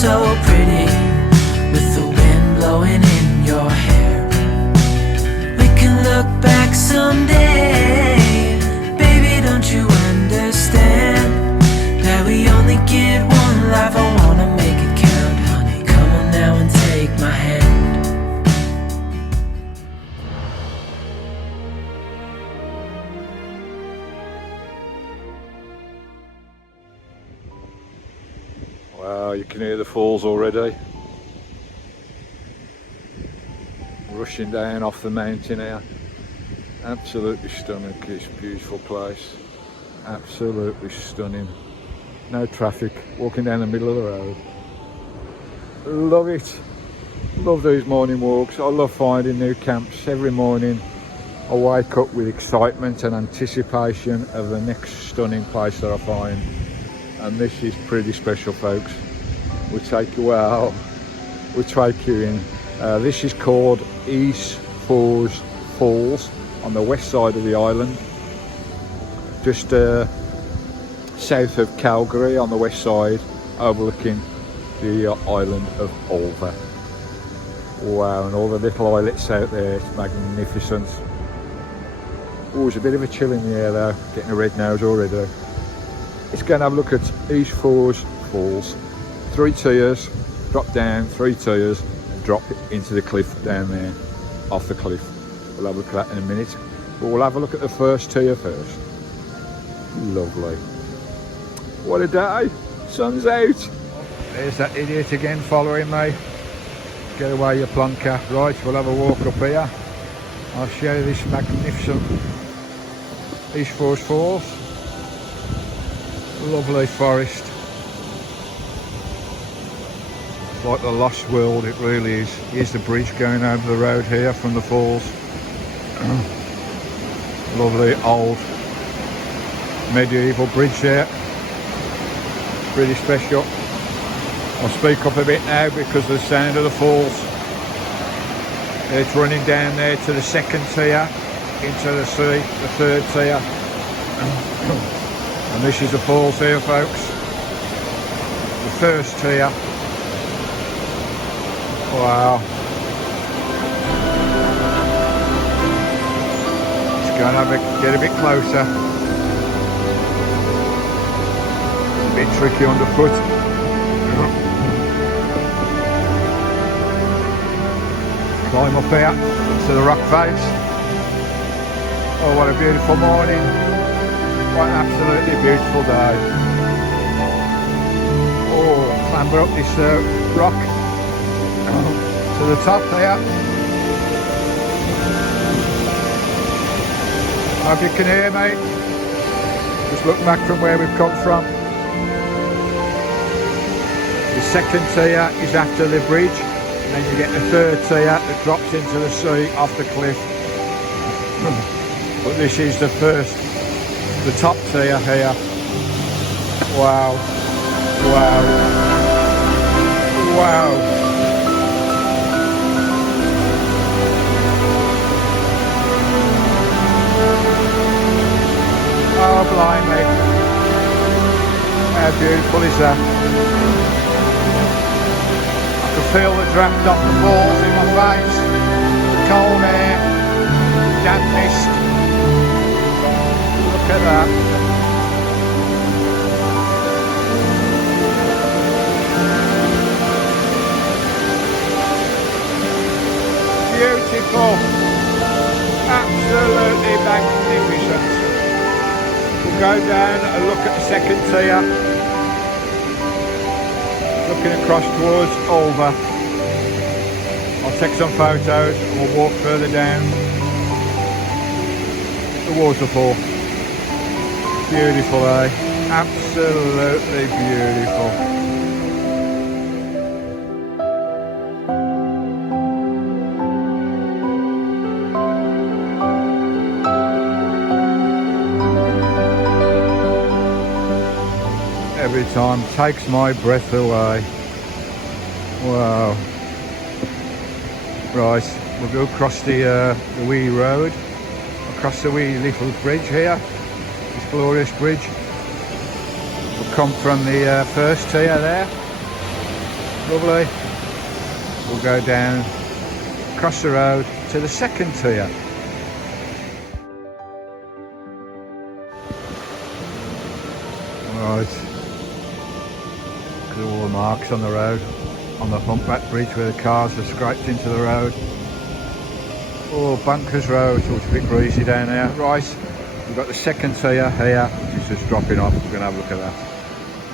so pretty with the wind blowing in your hair. We can look back someday, baby, don't you understand that we only get one life? I wanna make it count, honey, come on now and take my hand. Wow, you can hear the falls already. Rushing down off the mountain here. Absolutely stunning, this beautiful place. Absolutely stunning. No traffic, walking down the middle of the road. Love it. Love these morning walks. I love finding new camps. Every morning I wake up with excitement and anticipation of the next stunning place that I find. And this is pretty special, folks. We'll take you in. This is called xxxx Falls on the west side of the island, just south of Calgary on the west side, overlooking the island of Ulva. Wow, and all the little islets out there, it's magnificent. Oh, there's a bit of a chill in the air though, getting a red nose already. Let's go and have a look at xxxx Falls. 3 tiers, drop down 3 tiers, and drop into the cliff down there, off the cliff. We'll have a look at that in a minute, but we'll have a look at the first tier first. Lovely. What a day, sun's out. There's that idiot again following me. Get away, you plonker. Right, we'll have a walk up here. I'll show you this magnificent xxxx Falls. Lovely forest. It's like the lost world, it really is. Here's the bridge going over the road here from the falls. Lovely old medieval bridge there. Pretty special. I'll speak up a bit now because of the sound of the falls. It's running down there to the 2nd tier, into the sea, the 3rd tier. And this is the falls here, folks. The 1st tier. Wow. Let's go and get a bit closer. A bit tricky underfoot. Climb up here to the rock face. Oh, what a beautiful morning. What an absolutely beautiful day. Oh, clamber up this rock to the top there. Hope you can hear me. Just look back from where we've come from. The 2nd tier is after the bridge, and then you get the 3rd tier that drops into the sea off the cliff. But this is the top tier here. Wow. Wow. Wow. Oh, blimey. How beautiful is that? I can feel the draft off the falls in my face. The cold air, damp mist. Look at that. Beautiful. Absolutely magnificent. We'll go down and look at the 2nd tier. Looking across towards Ulva. I'll take some photos and we'll walk further down the waterfall. Beautiful, eh? Absolutely beautiful. Every time takes my breath away. Wow. Right, we'll go across the wee road, across the wee little bridge here, this glorious bridge. We'll come from the 1st tier there, Lovely. We'll go down, across the road to the second tier. Right. Look at all the marks on the road, on the humpback bridge where the cars have scraped into the road. Oh, Bunkers Road, so it's a bit breezy down there. Right, we've got the second tier here, which is just dropping off. We're going to have a look at that.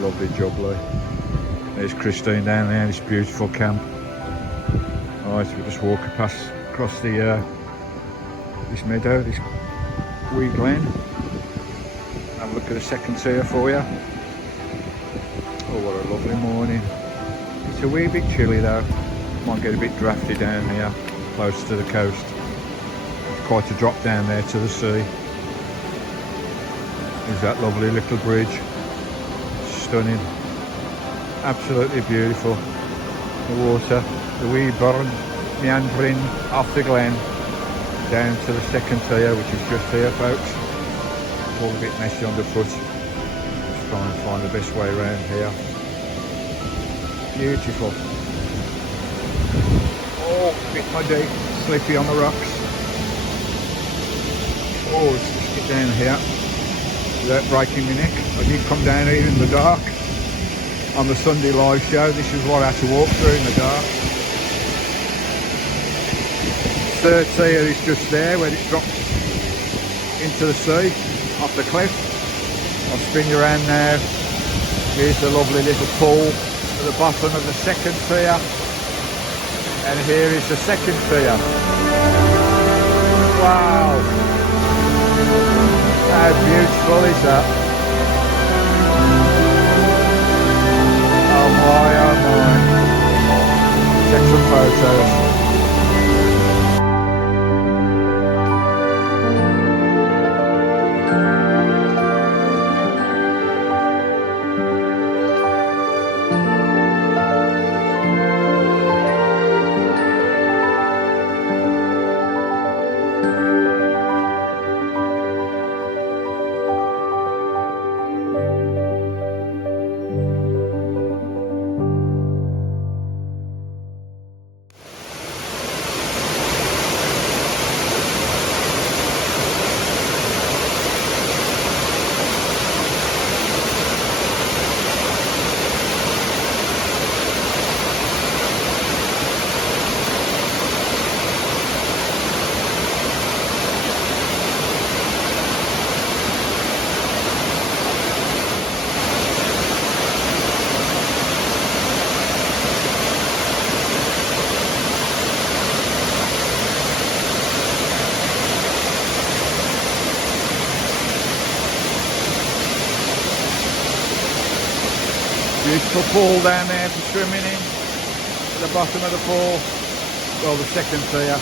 Lovely jubbly. There's Christine down there, this beautiful camp. Right, we're just walking past, across the this meadow, this wee glen. Have a look at the second tier for you. Oh, what a lovely morning. It's a wee bit chilly though. Might get a bit drafty down here, close to the coast. It's quite a drop down there to the sea. There's that lovely little bridge. Stunning. Absolutely beautiful. The water, the wee burn meandering off the glen down to the second tier, which is just here, folks. All a bit messy underfoot. Just trying to find the best way around here. Beautiful. Oh, a bit muddy, slippy on the rocks. Oh, let's just get down here without breaking my neck. I did come down here in the dark on the Sunday live show. This is what I had to walk through in the dark. Third tier is just there where it drops into the sea off the cliff. I'll spin you around now. Here's the lovely little pool at the bottom of the second tier, and here is the second tier. Wow, how beautiful is that? Oh my, check some photos. Beautiful pool down there for swimming in, at the bottom of the pool. Well, the second tier.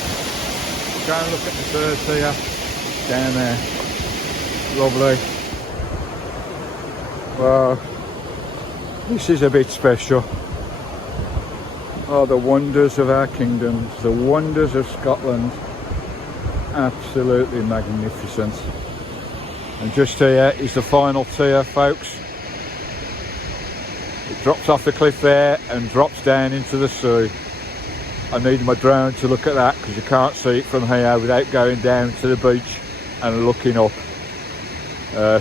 Go and look at the third tier, down there. Lovely. Wow, this is a bit special. Oh, the wonders of our kingdoms, the wonders of Scotland. Absolutely magnificent. And just here is the final tier, folks. It drops off the cliff there and drops down into the sea. I need my drone to look at that because you can't see it from here without going down to the beach and looking up.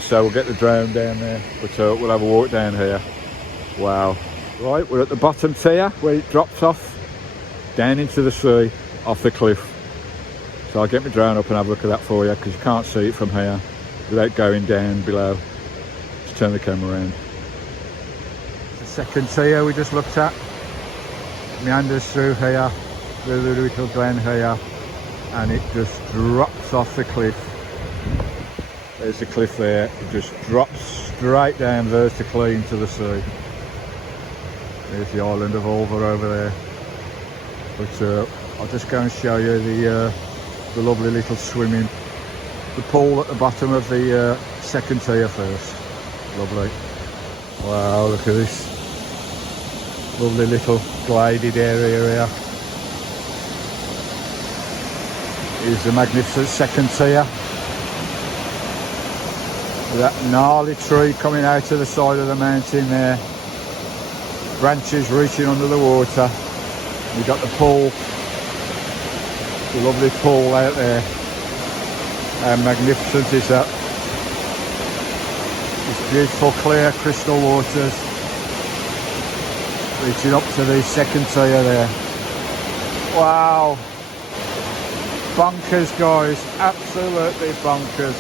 So we'll get the drone down there, but we'll have a walk down here. Wow. Right, we're at the bottom tier where it drops off down into the sea off the cliff. So I'll get my drone up and have a look at that for you because you can't see it from here without going down below. Just turn the camera around. Second tier we just looked at, meanders through here, through the little glen here, and it just drops off the cliff. There's the cliff there, it just drops straight down vertically into the sea. There's the island of Ulver over there. But I'll just go and show you the lovely little swimming, the pool at the bottom of the second tier first. Lovely. Wow, look at this. Lovely little glided area here. Here's the magnificent second tier. With that gnarly tree coming out of the side of the mountain there. branches reaching under the water. We've got the pool, the lovely pool out there. How magnificent is that? It's beautiful, clear, crystal waters reaching up to the second tier there. Wow, bonkers guys, absolutely bonkers.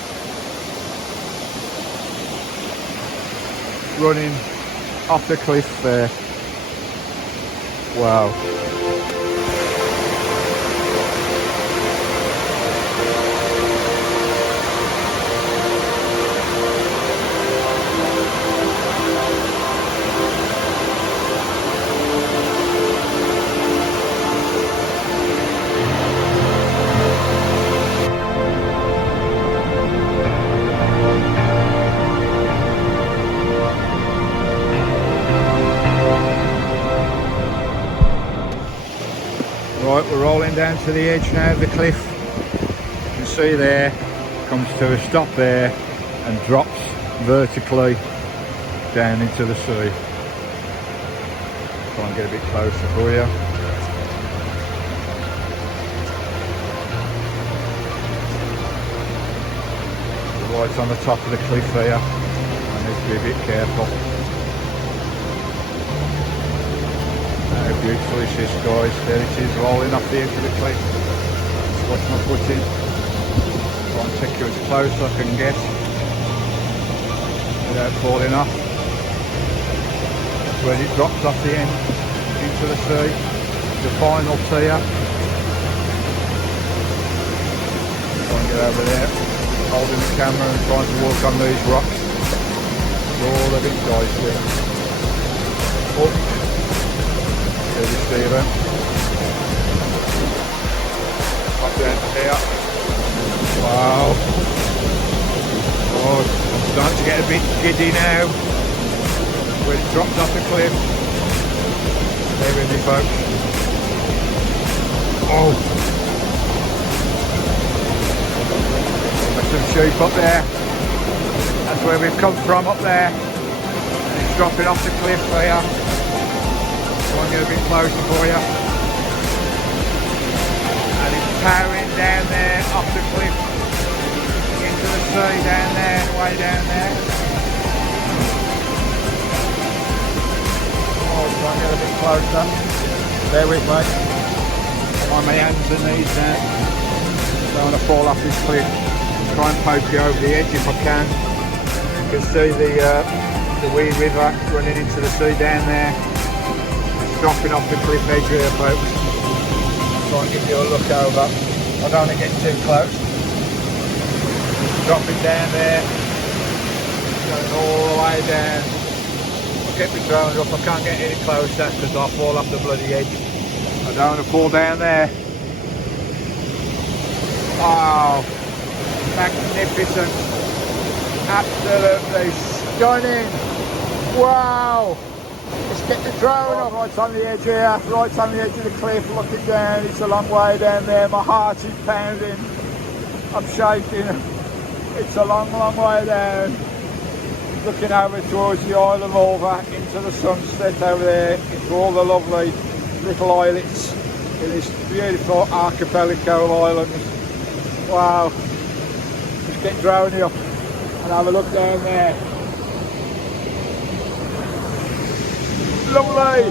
Running off the cliff there. Wow. Right, we're rolling down to the edge now of the cliff. You can see there, comes to a stop there and drops vertically down into the sea. Try and get a bit closer for you. Right on the top of the cliff here. I need to be a bit careful. How beautiful is this, guys? There it is, rolling off the edge of the cliff. Just watch my footing. Try and take you as close as I can get without falling off. That's when it drops off the end into the sea. The final tier. Try and get over there, holding the camera and trying to walk on these rocks. That's all the big guys do. Oh. There's Stephen. Up down here. Wow. Oh, I'm starting to get a bit giddy now. When it drops off the cliff. Stay with me, folks. Oh. There's some sheep up there. That's where we've come from up there. And it's dropping off the cliff there. I'll get a bit closer for you. And it's powering down there off the cliff into the sea down there, way down there. Oh, try and get a bit closer. Bear with me. I'm on my hands and knees now. Don't want to fall off this cliff. Try and poke you over the edge if I can. You can see the wee river running into the sea down there. Dropping off the cliff edge here, folks. Try and give you a look over. I don't want to get too close. Dropping down there. Going all the way down. I'll get my drone up. I can't get any closer because I'll fall off the bloody edge. I don't want to fall down there. Wow. Magnificent. Absolutely stunning. Wow. Let's get the drone up. Right on the edge here, right on the edge of the cliff, looking down. It's a long way down there. My heart is pounding. I'm shaking. It's a long, long way down. Looking over towards the Isle of Mull into the sunset over there, into all the lovely little islets in this beautiful archipelago of islands. Wow. Just get drone up and have a look down there. Lovely!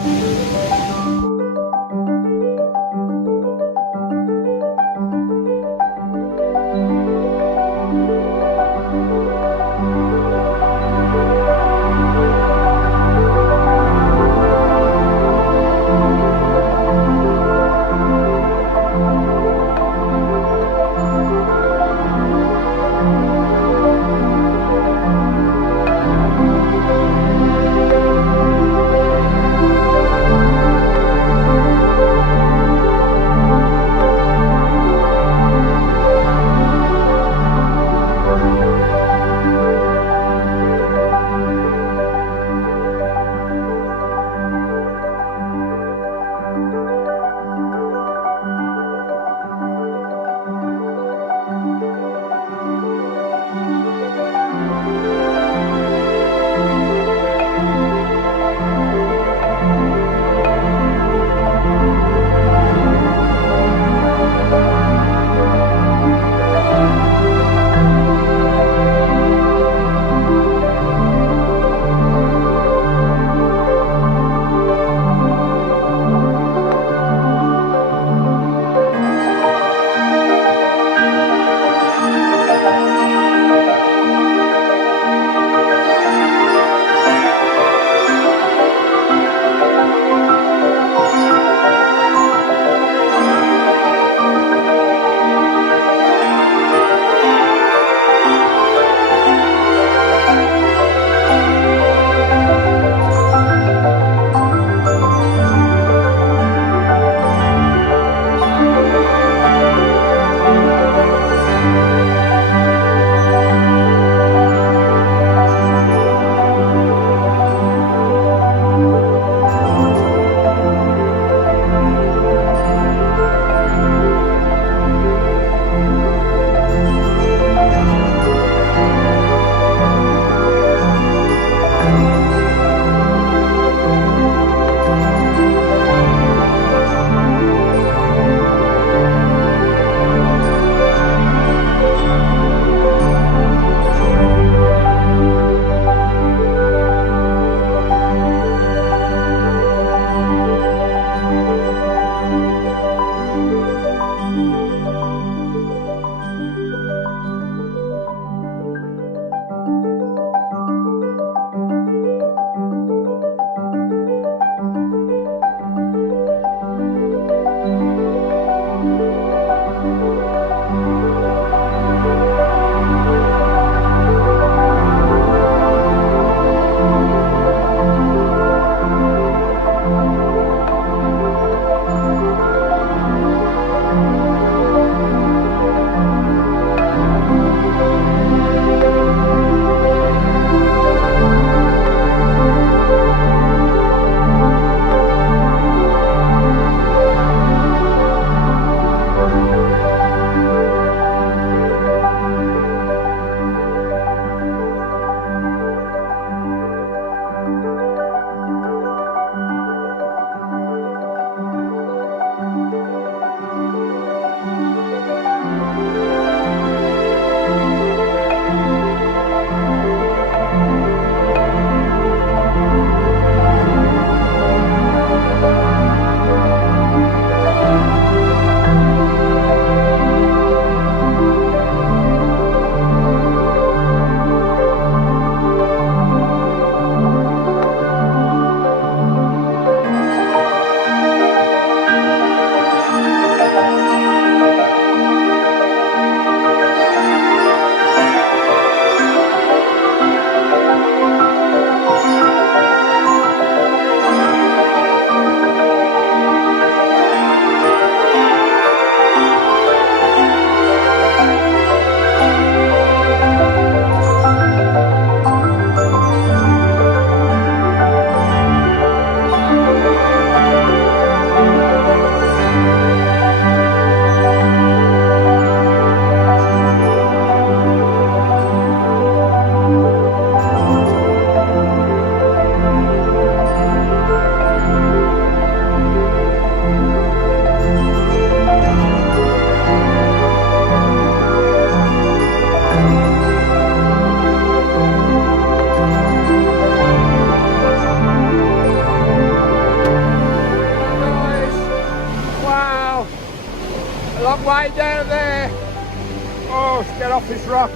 get off this rock.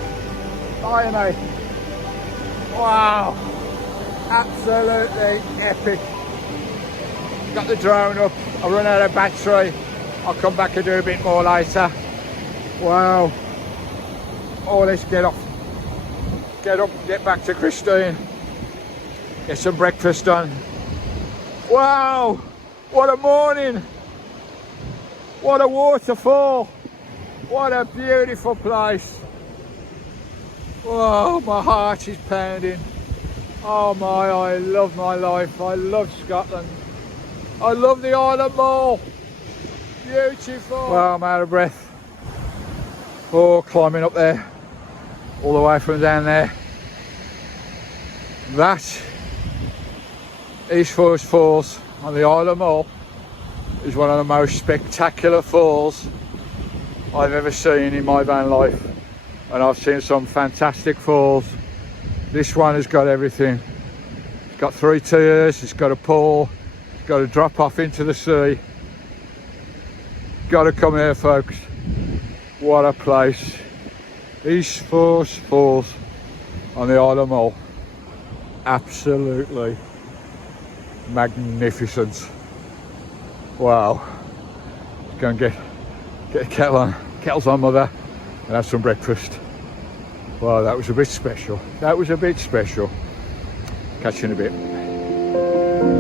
Bye, mate. Wow, absolutely epic. Got the drone up. I run out of battery. I'll come back and do a bit more later. Wow. Oh, let's get off. Get up, get back to Christine. Get some breakfast done. Wow, what a morning. What a waterfall. What a beautiful place. Oh, my heart is pounding. Oh my, I love my life. I love Scotland. I love the Isle of Mull. Beautiful. Wow, I'm out of breath. Oh, climbing up there. All the way from down there. That East Forest Falls on the Isle of Mull is one of the most spectacular falls I've ever seen in my van life, and I've seen some fantastic falls. This one has got everything. It's got 3 tiers, it's got a pool, it's got a drop off into the sea. Got to come here, folks. What a place. East Forest Falls on the Isle of Mull. Absolutely magnificent. Wow. Let's go and get a kettle on. Kettle's on, mother, and have some breakfast. Wow, that was a bit special. That was a bit special. Catch you in a bit.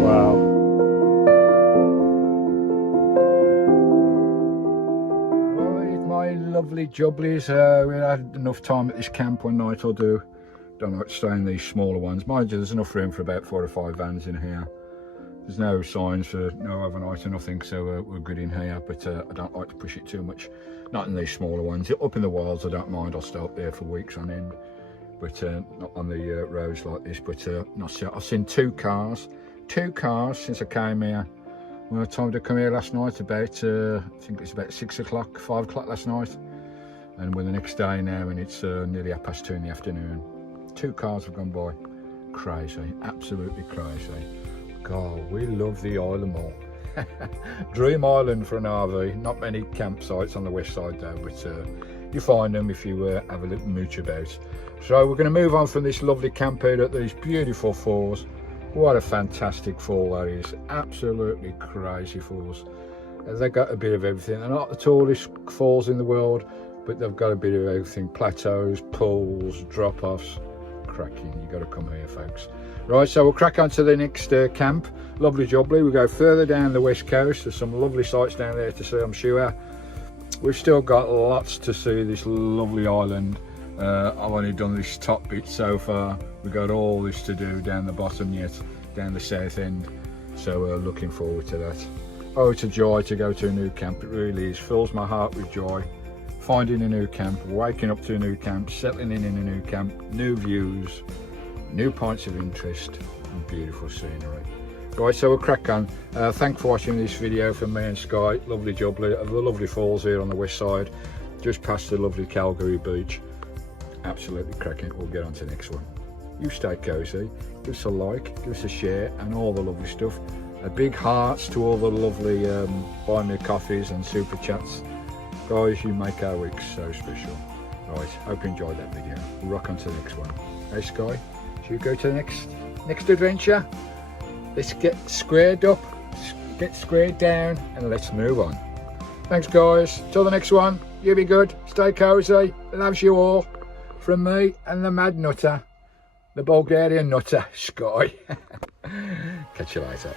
Wow. Right, my lovely jubblies. We had enough time at this camp one night. Don't like to stay in these smaller ones. Mind you, there's enough room for about 4 or 5 vans in here. There's no signs for no overnight or nothing, so we're good in here, but I don't like to push it too much. Not in these smaller ones. Up in the wilds, I don't mind. I'll stay up there for weeks on end, but not on the roads like this. But I've seen 2 cars since I came here. Well, I time to come here last night about, I think it's about 6 o'clock, 5 o'clock last night. And we're the next day now, and it's nearly 2:30 in the afternoon. 2 cars have gone by. Crazy, absolutely crazy. God, we love the Isle of Mull. Dream island for an RV. Not many campsites on the west side though, but you find them if you have a little mooch about. So we're going to move on from this lovely camp here at these beautiful falls. What a fantastic fall that is. Absolutely crazy falls. They've got a bit of everything. They're not the tallest falls in the world, but they've got a bit of everything. Plateaus, pools, drop-offs. Cracking. You got to come here, folks. Right, so we'll crack on to the next camp. Lovely jubbly. We'll go further down the west coast. There's some lovely sights down there to see, I'm sure. We've still got lots to see this lovely island. I've only done this top bit so far. We've got all this to do down the bottom yet, down the south end. So we're looking forward to that. Oh, it's a joy to go to a new camp. It really is. Fills my heart with joy. Finding a new camp, waking up to a new camp, settling in a new camp, new views, new points of interest, and beautiful scenery. Right, so we'll crack on. Thanks for watching this video from me and Sky. Lovely jubbly of the lovely falls here on the west side, just past the lovely Calgary beach. Absolutely cracking. We'll get on to the next one. You stay cozy, give us a like, give us a share, and all the lovely stuff. A big hearts to all the lovely buy me coffees and super chats. Guys, you make our week so special. Right, hope you enjoyed that video. We'll rock on to the next one. Hey Sky, should we go to the next adventure? Let's get squared up, get squared down, and let's move on. Thanks guys, till the next one. You be good, stay cozy, loves you all. From me and the mad nutter, the Bulgarian nutter, Sky. Catch you later.